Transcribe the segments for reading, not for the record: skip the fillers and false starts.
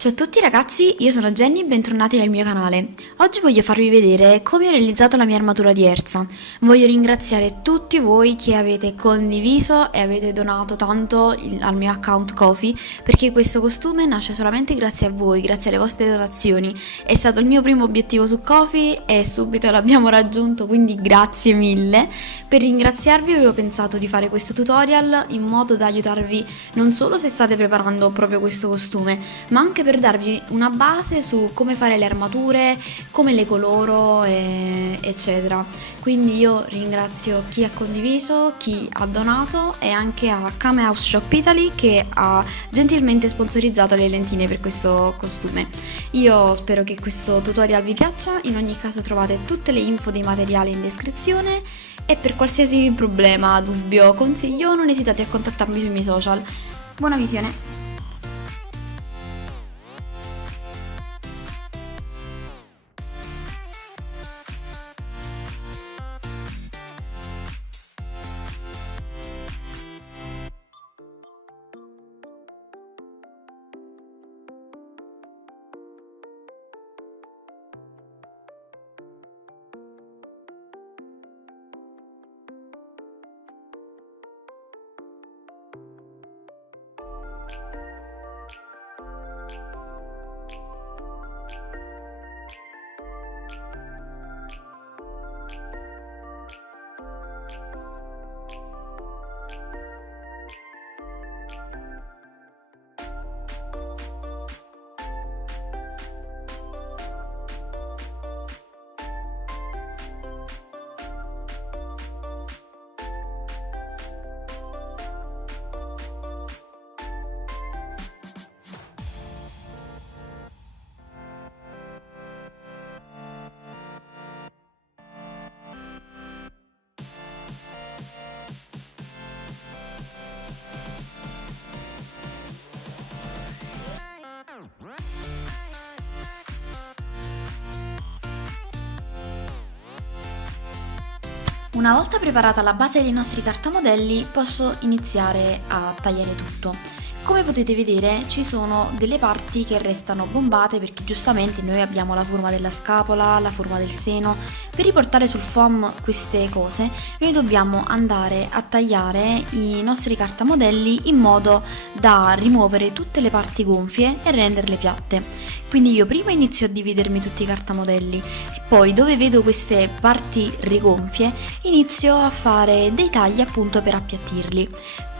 Ciao a tutti ragazzi, io sono Jenny, bentornati nel mio canale. Oggi voglio farvi vedere come ho realizzato la mia armatura di Erza. Voglio ringraziare tutti voi che avete condiviso e avete donato tanto al mio account Kofi, perché questo costume nasce solamente grazie a voi, grazie alle vostre donazioni. È stato il mio primo obiettivo su Kofi e subito l'abbiamo raggiunto, quindi grazie mille. Per ringraziarvi avevo pensato di fare questo tutorial in modo da aiutarvi non solo se state preparando proprio questo costume, ma anche per darvi una base su come fare le armature, come le coloro, eccetera. Quindi io ringrazio chi ha condiviso, chi ha donato e anche a Kame House Shop Italy che ha gentilmente sponsorizzato le lentine per questo costume. Io spero che questo tutorial vi piaccia, in ogni caso trovate tutte le info dei materiali in descrizione e per qualsiasi problema, dubbio, consiglio non esitate a contattarmi sui miei social. Buona visione! Una volta preparata la base dei nostri cartamodelli posso iniziare a tagliare tutto. Come potete vedere ci sono delle parti che restano bombate perché giustamente noi abbiamo la forma della scapola, la forma del seno. Per riportare sul foam queste cose noi dobbiamo andare a tagliare i nostri cartamodelli in modo da rimuovere tutte le parti gonfie e renderle piatte. Quindi io prima inizio a dividermi tutti i cartamodelli e poi dove vedo queste parti rigonfie inizio a fare dei tagli appunto per appiattirli.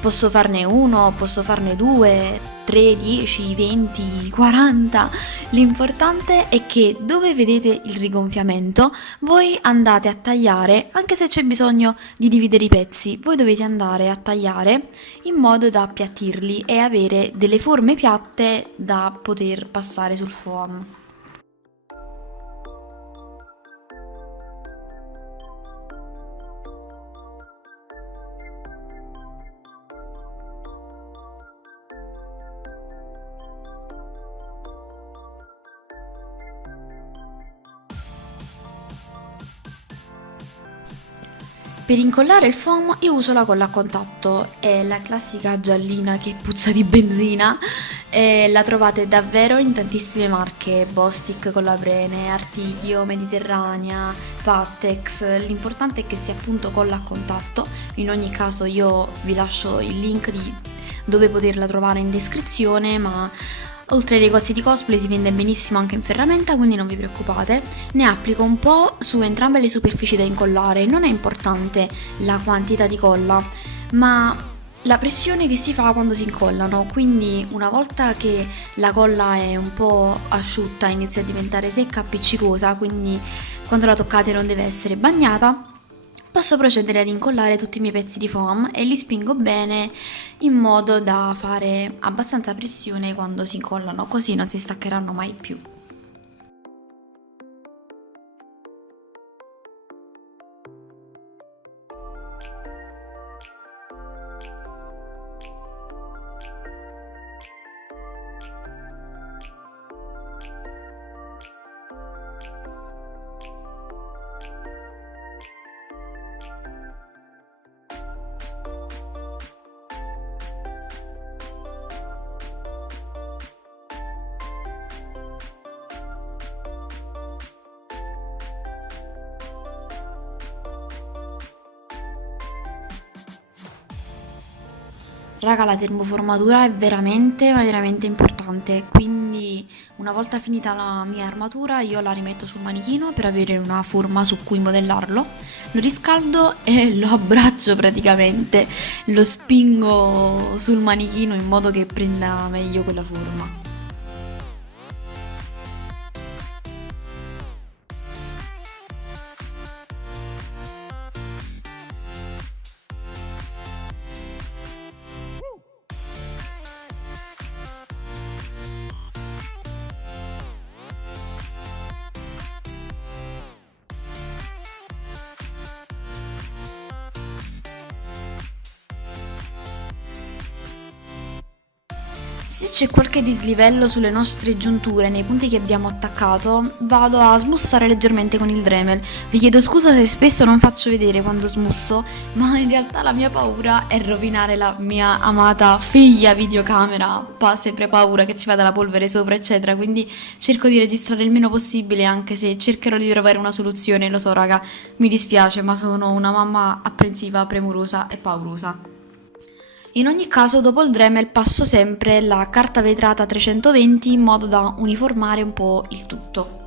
Posso farne uno, posso farne due, 3, 10, 20, 40. L'importante è che dove vedete il rigonfiamento voi andate a tagliare, anche se c'è bisogno di dividere i pezzi, voi dovete andare a tagliare in modo da appiattirli e avere delle forme piatte da poter passare sul foam. Per incollare il foam io uso la colla a contatto, è la classica giallina che puzza di benzina e la trovate davvero in tantissime marche, Bostik, Collabrene, Artiglio, Mediterranea, Pattex, l'importante è che sia appunto colla a contatto, in ogni caso io vi lascio il link di dove poterla trovare in descrizione, ma oltre ai negozi di cosplay si vende benissimo anche in ferramenta, quindi non vi preoccupate. Ne applico un po' su entrambe le superfici da incollare, non è importante la quantità di colla, ma la pressione che si fa quando si incollano, quindi una volta che la colla è un po' asciutta inizia a diventare secca, appiccicosa, quindi quando la toccate non deve essere bagnata. Posso procedere ad incollare tutti i miei pezzi di foam e li spingo bene in modo da fare abbastanza pressione quando si incollano, così non si staccheranno mai più. Raga, la termoformatura è veramente, ma veramente importante, quindi una volta finita la mia armatura io la rimetto sul manichino per avere una forma su cui modellarlo, lo riscaldo e lo abbraccio praticamente, lo spingo sul manichino in modo che prenda meglio quella forma. Se c'è qualche dislivello sulle nostre giunture, nei punti che abbiamo attaccato, vado a smussare leggermente con il Dremel. Vi chiedo scusa se spesso non faccio vedere quando smusso, ma in realtà la mia paura è rovinare la mia amata figlia videocamera. Sempre paura che ci vada la polvere sopra, eccetera. Quindi cerco di registrare il meno possibile, anche se cercherò di trovare una soluzione. Lo so, raga, mi dispiace, ma sono una mamma apprensiva, premurosa e paurosa. In ogni caso, dopo il Dremel passo sempre la carta vetrata 320 in modo da uniformare un po' il tutto.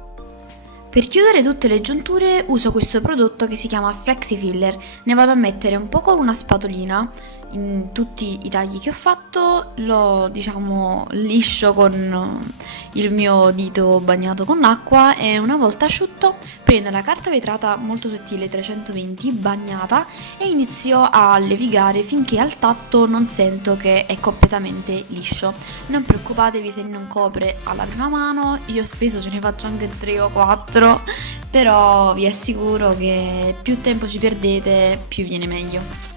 Per chiudere tutte le giunture uso questo prodotto che si chiama Flexi Filler. Ne vado a mettere un po' con una spatolina in tutti i tagli che ho fatto, lo diciamo liscio con il mio dito bagnato con acqua e una volta asciutto prendo la carta vetrata molto sottile 320 bagnata e inizio a levigare finché al tatto non sento che è completamente liscio. Non preoccupatevi se non copre alla prima mano, io spesso ce ne faccio anche 3 o 4, però vi assicuro che più tempo ci perdete, più viene meglio.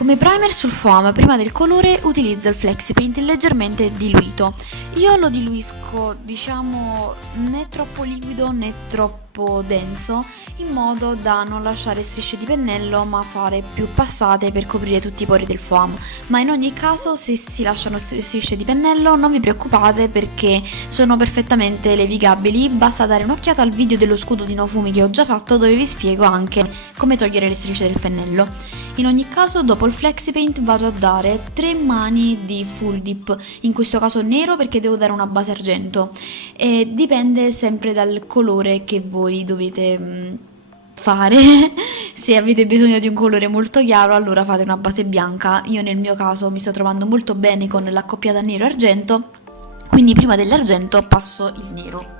Come primer sul foam, prima del colore, utilizzo il FlexiPaint leggermente diluito. Io lo diluisco, diciamo, né troppo liquido né troppo denso, in modo da non lasciare strisce di pennello, ma fare più passate per coprire tutti i pori del foam. Ma in ogni caso, se si lasciano strisce di pennello, non vi preoccupate perché sono perfettamente levigabili. Basta dare un'occhiata al video dello scudo di Nofumi che ho già fatto, dove vi spiego anche come togliere le strisce del pennello. In ogni caso, dopo il FlexiPaint vado a dare 3 mani di full dip, in questo caso nero perché devo dare una base argento, e dipende sempre dal colore che voi dovete fare. Se avete bisogno di un colore molto chiaro, allora fate una base bianca. Io nel mio caso mi sto trovando molto bene con l'accoppiata nero-argento, quindi prima dell'argento passo il nero.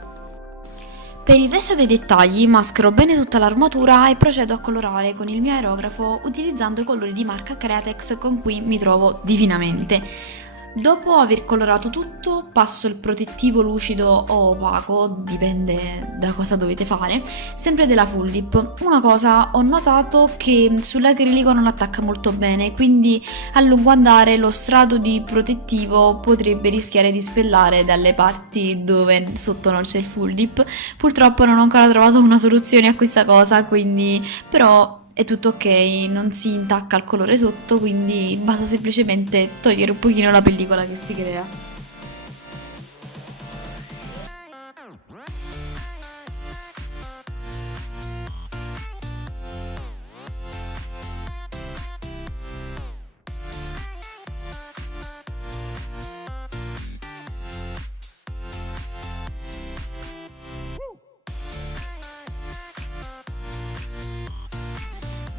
Per il resto dei dettagli maschero bene tutta l'armatura e procedo a colorare con il mio aerografo utilizzando i colori di marca Createx con cui mi trovo divinamente. Dopo aver colorato tutto, passo il protettivo lucido o opaco, dipende da cosa dovete fare, sempre della Full Dip. Una cosa, ho notato che sull'acrilico non attacca molto bene, quindi a lungo andare lo strato di protettivo potrebbe rischiare di spellare dalle parti dove sotto non c'è il Full Dip. Purtroppo non ho ancora trovato una soluzione a questa cosa, quindi però è tutto ok, non si intacca il colore sotto, quindi basta semplicemente togliere un pochino la pellicola che si crea.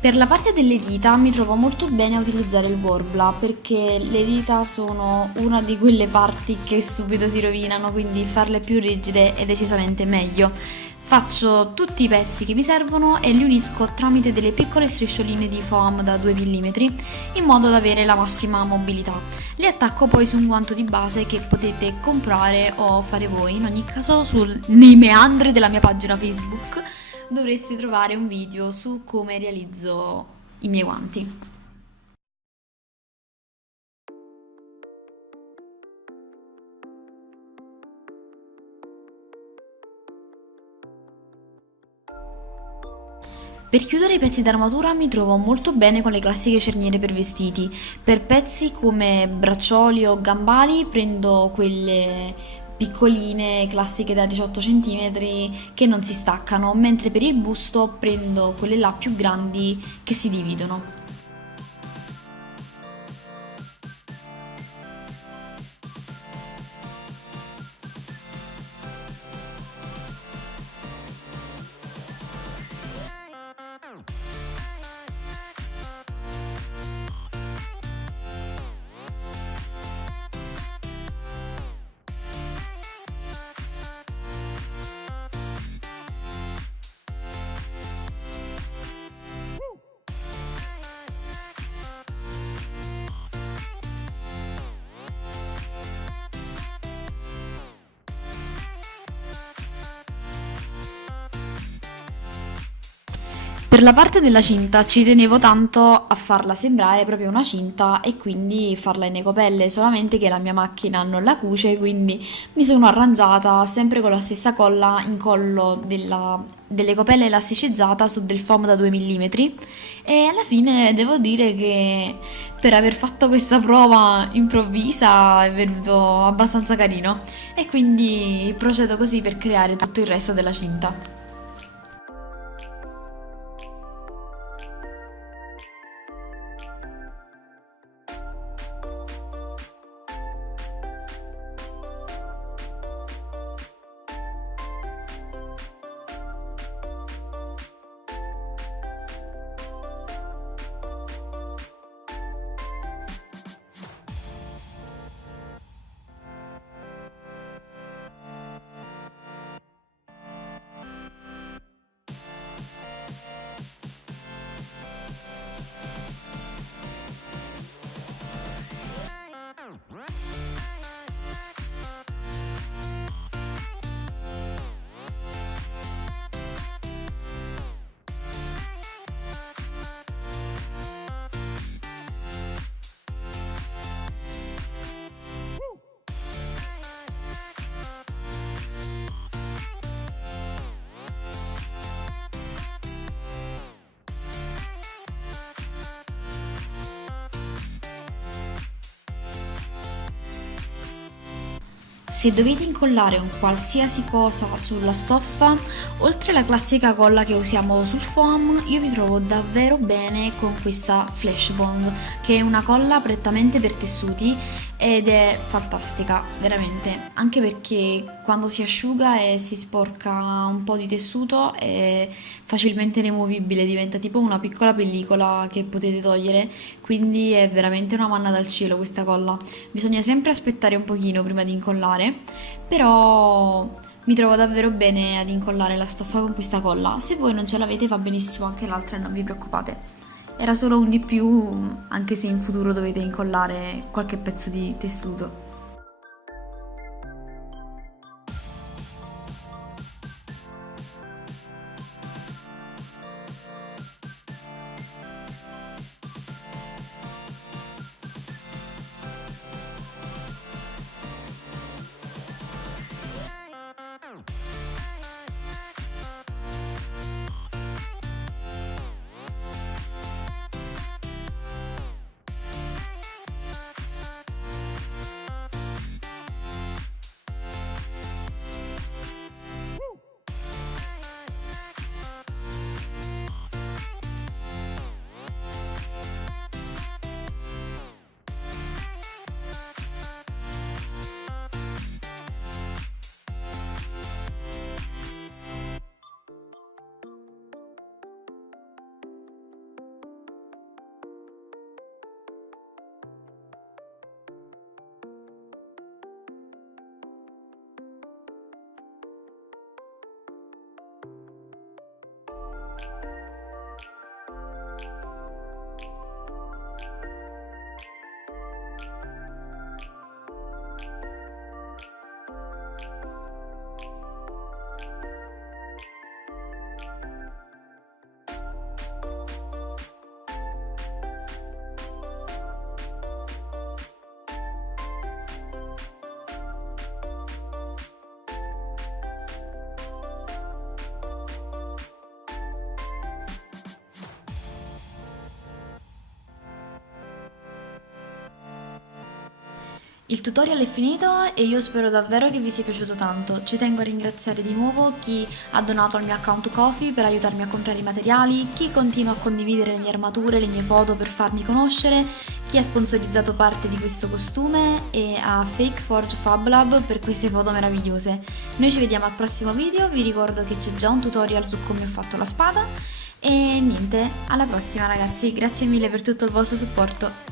Per la parte delle dita mi trovo molto bene a utilizzare il Worbla perché le dita sono una di quelle parti che subito si rovinano, quindi farle più rigide è decisamente meglio. Faccio tutti i pezzi che mi servono e li unisco tramite delle piccole striscioline di foam da 2 mm in modo da avere la massima mobilità. Li attacco poi su un guanto di base che potete comprare o fare voi. In ogni caso nei meandri della mia pagina Facebook dovreste trovare un video su come realizzo i miei guanti. Per chiudere i pezzi d'armatura mi trovo molto bene con le classiche cerniere per vestiti. Per pezzi come braccioli o gambali prendo quelle piccoline, classiche da 18 cm che non si staccano, mentre per il busto prendo quelle là più grandi che si dividono. Per la parte della cinta ci tenevo tanto a farla sembrare proprio una cinta e quindi farla in ecopelle, solamente che la mia macchina non la cuce, quindi mi sono arrangiata sempre con la stessa colla in collo dell'ecopelle elasticizzata su del foam da 2 mm e alla fine devo dire che per aver fatto questa prova improvvisa è venuto abbastanza carino e quindi procedo così per creare tutto il resto della cinta. Se dovete incollare un qualsiasi cosa sulla stoffa, oltre alla classica colla che usiamo sul foam, io mi trovo davvero bene con questa Flash Bond, che è una colla prettamente per tessuti ed è fantastica, veramente, anche perché quando si asciuga e si sporca un po' di tessuto è facilmente removibile, diventa tipo una piccola pellicola che potete togliere, quindi è veramente una manna dal cielo questa colla. Bisogna sempre aspettare un pochino prima di incollare, però mi trovo davvero bene ad incollare la stoffa con questa colla. Se voi non ce l'avete va benissimo anche l'altra e non vi preoccupate. Era solo un di più, anche se in futuro dovete incollare qualche pezzo di tessuto. Il tutorial è finito e io spero davvero che vi sia piaciuto tanto. Ci tengo a ringraziare di nuovo chi ha donato al mio account Ko-fi per aiutarmi a comprare i materiali, chi continua a condividere le mie armature, le mie foto per farmi conoscere, chi ha sponsorizzato parte di questo costume e a Fake Forge Fab Lab per queste foto meravigliose. Noi ci vediamo al prossimo video, vi ricordo che c'è già un tutorial su come ho fatto la spada e niente, alla prossima ragazzi, grazie mille per tutto il vostro supporto.